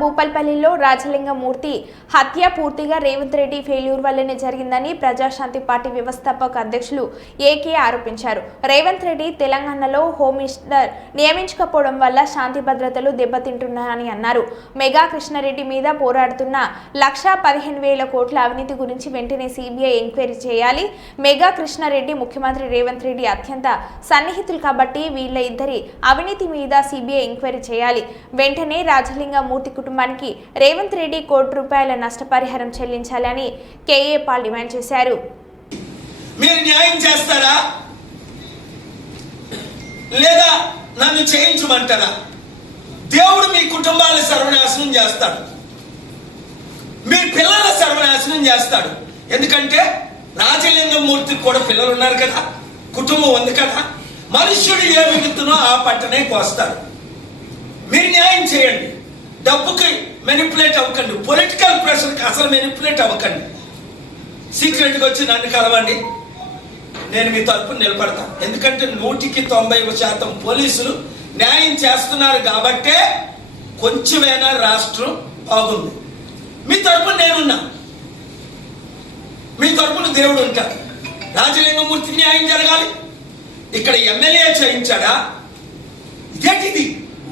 భూపాల్పల్లిలో రాజలింగమూర్తి హత్య పూర్తిగా రేవంత్ రెడ్డి ఫెయిల్యూర్ వల్లనే జరిగిందని ప్రజాశాంతి పార్టీ వ్యవస్థాపక అధ్యక్షులు ఏకే ఆరోపించారు. రేవంత్ రెడ్డి తెలంగాణలో హోమ్ మినిస్టర్ నియమించకపోవడం వల్ల శాంతి భద్రతలు దెబ్బతింటున్నాయని అన్నారు. మెగా కృష్ణారెడ్డి మీద పోరాడుతున్న 1,15,000 కోట్ల అవినీతి గురించి వెంటనే సిబిఐ ఎంక్వైరీ చేయాలి. మెగా కృష్ణారెడ్డి ముఖ్యమంత్రి రేవంత్ రెడ్డి అత్యంత సన్నిహితులు కాబట్టి వీళ్ళ ఇద్దరి అవినీతి మీద సిబిఐ ఎంక్వైరీ చేయాలి. వెంటనే రాజలింగమూర్తి కుటుంబానికి రేవంత్ రెడ్డి ₹1 కోటి నష్టపరిహారం చెల్లించాలని కేఏ పాల్ డిమాండ్ చేశారు. మీరు న్యాయం చేస్తారా లేదా నన్ను చేయించమంటారా? దేవుడు మీ కుటుంబాలను సర్వనాశనం చేస్తాడు, మీ పిల్లల సర్వనాశనం చేస్తాడు. ఎందుకంటే రాజలింగమూర్తికి కూడా పిల్లలు ఉన్నారు కదా, కుటుంబం ఉంది కదా. మనుష్యుడు ఏ విగుతునో ఆ పట్టనే కోస్తాడు. మీరు న్యాయం చేయండి, డబ్బుకి మెనిపులేట్ అవ్వకండి, పొలిటికల్ ప్రెషర్కి అసలు మెనిపులేట్ అవ్వకండి. సీక్రెట్గా వచ్చి నన్ను కలవండి, నేను మీ తరపున నిలబడతాను. ఎందుకంటే 190% పోలీసులు న్యాయం చేస్తున్నారు కాబట్టే కొంచెమైనా రాష్ట్రం బాగుంది. మీ తరపున నేనున్నా, మీ తరపున దేవుడు ఉంటాడు. రాజలింగమూర్తి న్యాయం జరగాలి. ఇక్కడ ఎమ్మెల్యే చేయించాడా? ఇదేంటిది?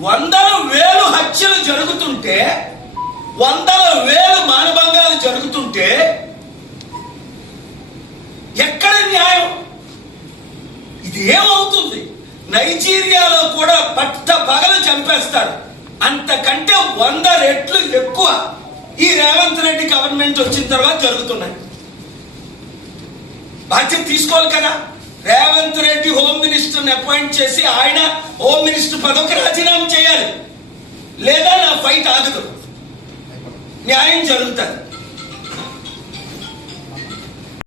100,000 హత్యలు జరుగుతుంటే, 100,000 మానభంగాలు జరుగుతుంటే ఎక్కడ న్యాయం? ఇది ఏమవుతుంది? నైజీరియాలో కూడా పట్ట పగలు చంపేస్తారు. అంతకంటే 100 రెట్లు ఎక్కువ ఈ రేవంత్ రెడ్డి గవర్నమెంట్ వచ్చిన తర్వాత జరుగుతున్నాయి. బాధ్యత తీసుకోవాలి కదా. రేవంత్ రెడ్డి హోమ్ మినిస్టర్ని అపాయింట్ చేసి ఆయన హోమ్ మినిస్టర్ పదవికి రాజీనామా చేయాలి, లేదా నా ఫైట్ ఆగదు, న్యాయం జరుగుతుంది.